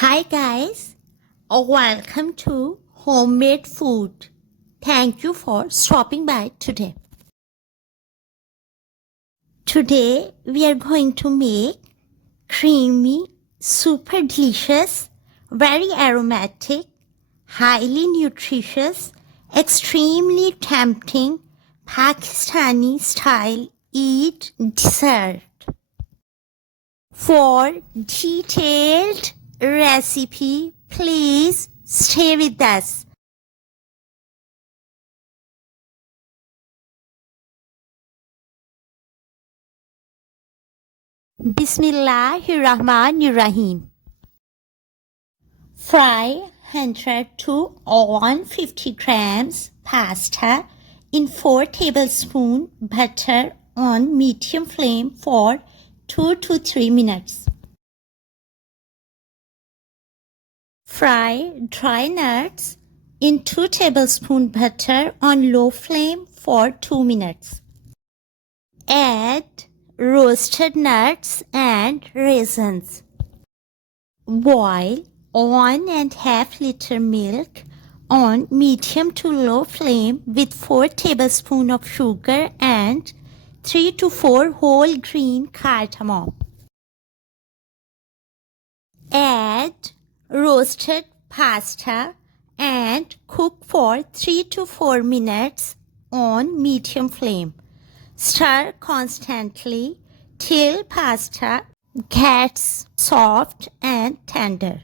Hi guys, welcome to Homemade Food. Thank you for stopping by today. Today we are going to make creamy, super delicious, very aromatic, highly nutritious, extremely tempting Pakistani style Eid dessert. For detailed recipe, please stay with us. Bismillahirrahmanirrahim. Fry 100 to 150 grams pasta in 4 tablespoons butter on medium flame for 2 to 3 minutes. Fry dry nuts in 2 tablespoons butter on low flame for 2 minutes. Add roasted nuts and raisins. Boil 1.5 liter milk on medium to low flame with 4 tablespoons of sugar and 3 to 4 whole green cardamom. Add roasted pasta and cook for 3 to 4 minutes on medium flame. Stir constantly till pasta gets soft and tender.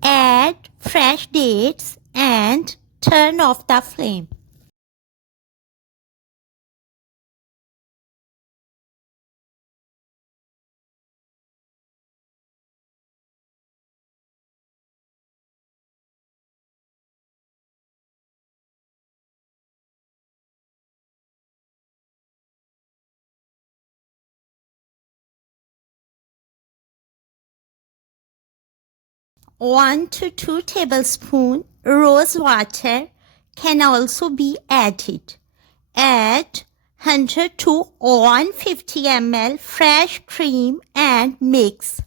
Add fresh dates and turn off the flame. One to 2 tablespoons rose water can also be added. Add 100 to 150 ml fresh cream and mix.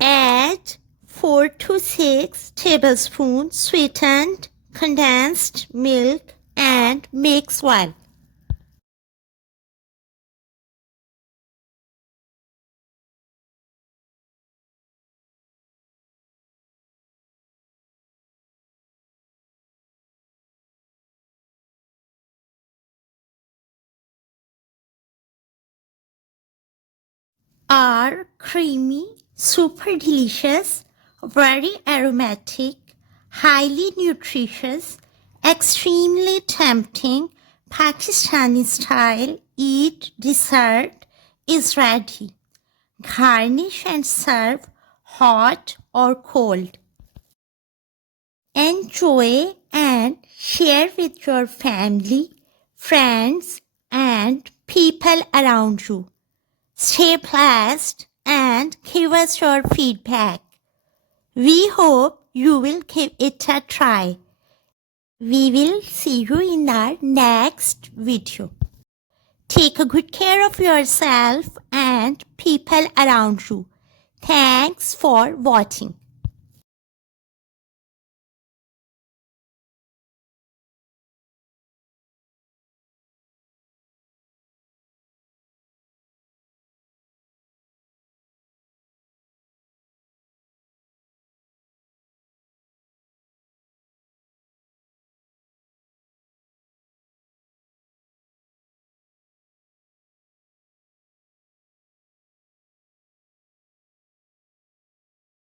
Add 4 to 6 tablespoons sweetened condensed milk and mix well. Our creamy, super delicious, very aromatic, highly nutritious, extremely tempting Pakistani style Eid dessert is ready. Garnish and serve hot or cold. Enjoy and share with your family, friends, and people around you. Stay blessed and give us your feedback. We hope you will give it a try. We will see you in our next video. Take a good care of yourself and people around you. Thanks for watching.